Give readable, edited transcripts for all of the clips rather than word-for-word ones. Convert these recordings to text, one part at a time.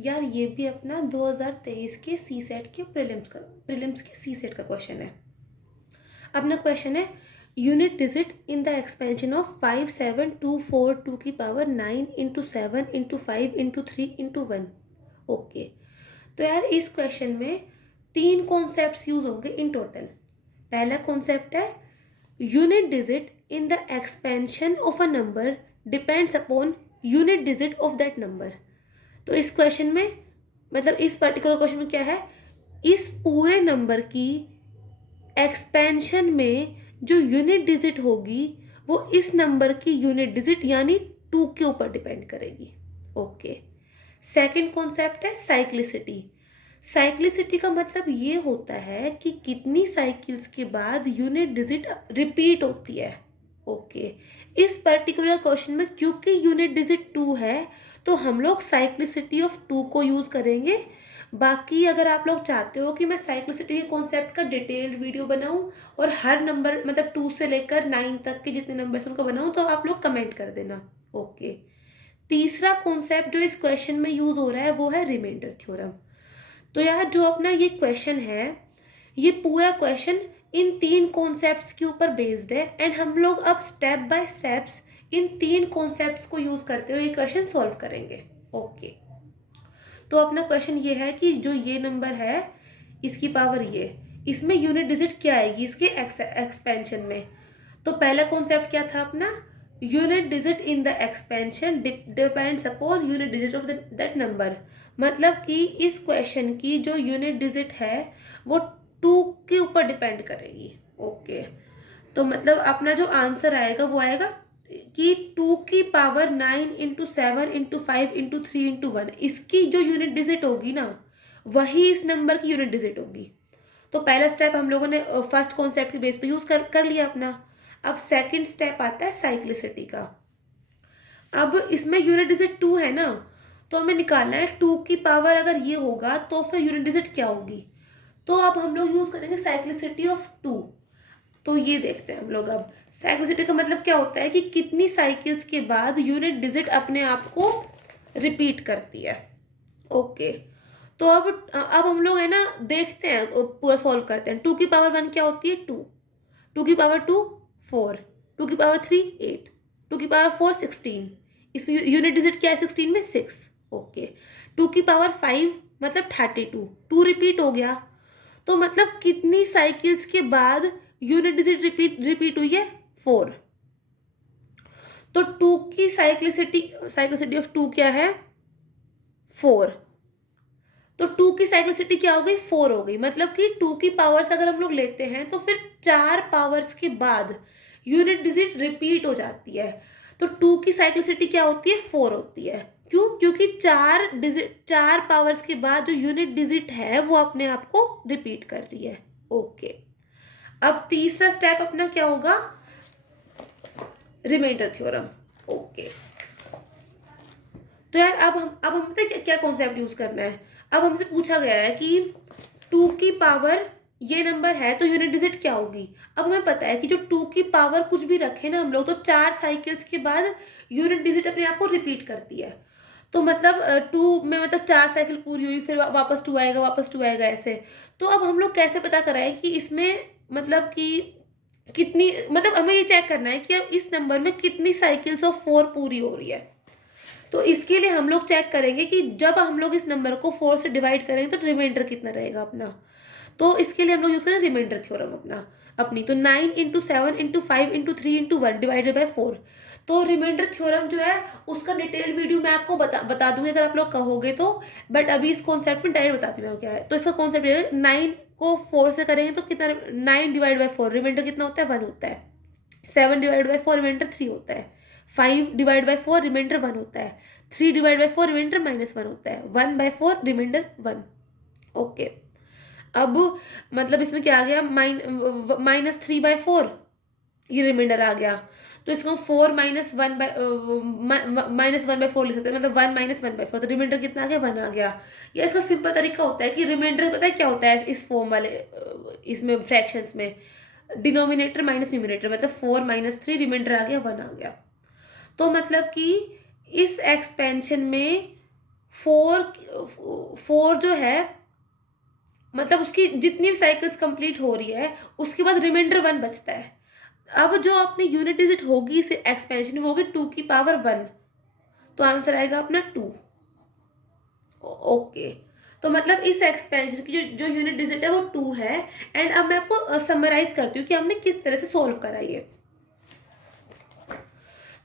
यार ये भी अपना 2023 के सी सेट के प्रीलिम्स के सी सेट का क्वेश्चन है। अपना क्वेश्चन है unit digit in the expansion of 5 7 2 4 2 की power 9 into 7 into 5 into 3 into 1। Okay, तो यार इस क्वेश्चन में 3 कॉन्सेप्ट्स यूज होंगे इन टोटल। पहला कॉन्सेप्ट है unit digit in the expansion of a number depends upon unit digit of that number. तो इस क्वेश्चन में मतलब इस पर्टिकुलर क्वेश्चन में क्या है, इस पूरे नंबर की एक्सपेंशन में जो यूनिट डिजिट होगी वो इस नंबर की यूनिट डिजिट यानी 2 के ऊपर डिपेंड करेगी। ओके, सेकंड कॉन्सेप्ट है साइक्लिसिटी। साइक्लिसिटी का मतलब ये होता है कि कितनी साइकिल्स के बाद यूनिट डिजिट रिपीट होती है। ओके, इस पर्टिकुलर क्वेश्चन में क्योंकि यूनिट डिजिट 2 है तो हम लोग साइक्लिसिटी ऑफ 2 को यूज़ करेंगे। बाकी अगर आप लोग चाहते हो कि मैं साइक्लिसिटी के कॉन्सेप्ट का डिटेल्ड वीडियो बनाऊं और हर नंबर मतलब 2 से लेकर 9 तक के जितने नंबर्स उनको बनाऊं तो आप लोग कमेंट कर देना। ओके, तीसरा कॉन्सेप्ट जो इस क्वेश्चन में यूज़ हो रहा है वो है रिमाइंडर थ्योरम। तो यार जो अपना ये क्वेश्चन है ये पूरा क्वेश्चन इन 3 कॉन्सेप्ट्स के ऊपर बेस्ड है एंड हम लोग अब step by steps in 3 concepts को यूज़ करते हुए ये क्वेश्चन सॉल्व करेंगे। ओके, तो अपना क्वेश्चन ये है कि जो ये नंबर है इसकी पावर ये, इसमें यूनिट डिजिट क्या आएगी इसके एक्सपेंशन में। तो पहला कॉन्सेप्ट क्या था अपना, unit digit in the expansion depends upon unit digit of that number. मतलब कि इस क्वेश्चन की जो यूनिट डिजिट है वो 2 के ऊपर डिपेंड करेगी। ओके, तो मतलब अपना जो आंसर आएगा वो आएगा कि 2 की power 9 into 7 into 5 into 3 into 1, इसकी जो यूनिट डिजिट होगी ना वही इस नंबर की यूनिट डिजिट होगी। तो पहला स्टेप हम लोगों ने फर्स्ट कॉन्सेप्ट के बेस पे यूज कर लिया अपना। अब सेकंड स्टेप आता है साइक्लिसिटी का। अब इसमें यूनिट डिजिट 2 है ना, तो हमें निकालना है 2 की पावर अगर ये होगा तो फिर यूनिट डिजिट क्या होगी। तो अब हम लोग यूज करेंगे साइक्लिसिटी ऑफ 2। तो ये देखते हैं हम लोग। अब साइक्लिसिटी का मतलब क्या होता है कि कितनी साइकिल्स के बाद यूनिट डिजिट अपने आप को रिपीट करती है। ओके, तो अब हम लोग है ना देखते हैं पूरा सॉल्व करते हैं। 2 की पावर 1 क्या होती है 2, 2 की पावर 2 4, 2 की पावर 3 8, 2 की पावर 4 16। इसमें यूनिट डिजिट क्या है 16 में 6। ओके, 2 की पावर 5 मतलब 32, 2 रिपीट हो गया। तो मतलब कितनी साइकिल्स के बाद यूनिट डिजिट रिपीट हुई है 4। तो 2 की साइक्लिसिटी ऑफ 2 क्या है 4। तो 2 की साइक्लिसिटी क्या हो गई 4 हो गई। मतलब कि 2 की पावर्स अगर हम लोग लेते हैं तो फिर 4 पावर्स के बाद यूनिट डिजिट रिपीट हो जाती है। तो 2 की साइक्लिसिटी क्या होती है 4 होती है। क्यों, क्योंकि 4 पावर्स के बाद जो यूनिट डिजिट है वो अपने आप को रिपीट कर रही है। ओके, अब तीसरा स्टेप अपना क्या होगा, रिमाइंडर थ्योरम। ओके, तो यार अब हम पता है क्या कॉन्सेप्ट यूज करना है। अब हमसे पूछा गया है कि 2 की पावर ये नंबर है तो यूनिट डिजिट क्या होगी। अब हमें पता है कि जो 2 की पावर कुछ भी रखे ना हम लोग तो 4 साइकिल्स के बाद यूनिट डिजिट अपने आप को रिपीट करती है। तो मतलब 2 में मतलब 4 साइकिल पूरी हुई फिर वापस 2 आएगा वापस 2 आएगा ऐसे। तो अब हम लोग कैसे पता कराएं कि इसमें मतलब कि कितनी, मतलब हमें ये चेक करना है कि अब इस नंबर में कितनी साइकिल्स ऑफ 4 पूरी हो रही है। तो इसके लिए हम लोग चेक करेंगे कि जब हम लोग इस नंबर को 4 से डिवाइड करेंगे तो रिमाइंडर कितना रहेगा अपना। तो इसके लिए हम लोग यूज करें रिमाइंडर थ्योरम अपनी। तो 9 into 7 into 5 into 3 into 1 divided by 4। तो रिमाइंडर थ्योरम जो है उसका डिटेल्ड वीडियो मैं आपको बता दूंगी अगर आप लोग कहोगे तो। बट अभी इस कॉन्सेप्ट में डायरेक्ट बताती हूँ क्या है। तो इसका कॉन्सेप्ट ये है 9 को 4 से करेंगे तो कितना, 9 डिवाइड बाई 4 रिमाइंडर कितना होता है 1 होता है। 7 डिवाइड बाई 4 रिमाइंडर 3 होता है। 5 डिवाइड बाई 4 रिमाइंडर 1 होता है। 3 डिवाइड बाई 4 रिमाइंडर -1 होता है। 1 बाई 4 रिमाइंडर 1। ओके, अब मतलब इसमें क्या आ गया -3/4 ये रिमाइंडर आ गया। तो इसको 4 -1/4 लिख सकते हैं, मतलब 1 -1/4। तो रिमाइंडर कितना आ गया 1 आ गया। या इसका सिंपल तरीका होता है कि रिमाइंडर पता है क्या होता है इस फॉर्म वाले इसमें फ्रैक्शंस में, डिनोमिनेटर माइनस न्यूमिनेटर, मतलब 4 - 3 रिमाइंडर आ गया 1 आ गया। तो मतलब कि इस एक्सपेंशन में फोर जो है मतलब उसकी जितनी भी साइकिल्स कंप्लीट हो रही है उसके बाद रिमाइंडर 1 बचता है। अब जो अपनी यूनिट डिजिट होगी इस एक्सपेंशन में होगी 2 की पावर 1, तो आंसर आएगा अपना 2। ओके, तो मतलब इस एक्सपेंशन की जो जो यूनिट डिजिट है वो 2 है। एंड अब मैं आपको समराइज करती हूँ कि हमने किस तरह से सोल्व करा ये।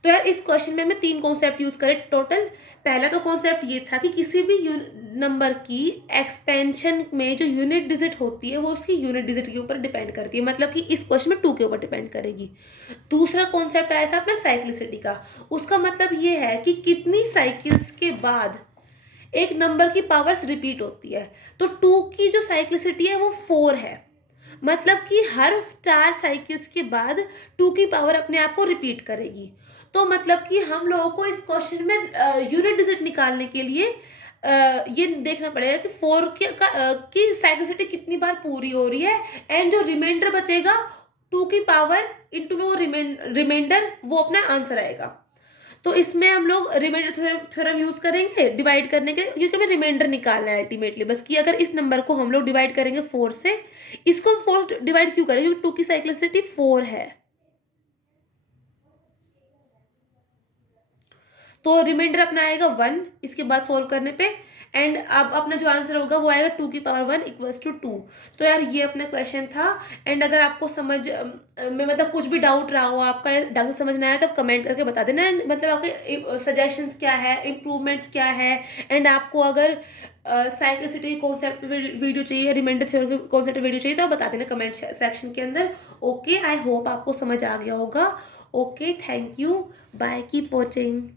तो यार इस क्वेश्चन में हमने 3 कॉन्सेप्ट यूज करे टोटल। पहला तो कॉन्सेप्ट ये था कि किसी भी नंबर की एक्सपेंशन में जो यूनिट डिजिट होती है वो उसकी यूनिट डिजिट के ऊपर डिपेंड करती है, मतलब कि इस क्वेश्चन में 2 के ऊपर डिपेंड करेगी। दूसरा कॉन्सेप्ट आया था अपना साइक्लिसिटी का। उसका मतलब ये है कि कितनी साइकिल्स के बाद एक नंबर की पावर्स रिपीट होती है। तो 2 की जो साइक्लिसिटी है वो 4 है, मतलब कि हर 4 साइकिल्स के बाद 2 की पावर अपने आप को रिपीट करेगी। तो मतलब कि हम लोगों को इस क्वेश्चन में यूनिट डिजिट निकालने के लिए ये देखना पड़ेगा कि 4 की साइक्लिसिटी कितनी बार पूरी हो रही है, एंड जो रिमाइंडर बचेगा 2 की पावर इंटू में वो रिमाइंडर वो अपना आंसर आएगा। तो इसमें हम लोग रिमाइंडर थ्योरम यूज करेंगे डिवाइड करने के, क्योंकि हमें रिमाइंडर निकालना है अल्टीमेटली बस, कि अगर इस नंबर को हम लोग डिवाइड करेंगे 4 से, इसको हम 4 से डिवाइड क्यों करें, क्योंकि 2 की साइक्लिसिटी 4 है। तो रिमाइंडर अपना आएगा 1 इसके बाद सोल्व करने पे, एंड अब अपना जो आंसर होगा वो आएगा 2 की पावर 1 इक्वल्स टू 2। तो यार ये अपना क्वेश्चन था। एंड अगर आपको समझ में मतलब कुछ भी डाउट रहा हो, आपका ढंग से समझ ना आया तो आप कमेंट करके बता देना। एंड मतलब आपके सजेशंस क्या है, इम्प्रूवमेंट्स क्या है, एंड आपको अगर साइक्लिसिटी कॉन्सेप्ट वीडियो चाहिए, रिमाइंडर थ्योरी कॉन्सेप्ट वीडियो चाहिए तो आप बता देना कमेंट सेक्शन के अंदर। ओके, आई होप आपको समझ आ गया होगा। Okay, thank you, bye, keep watching.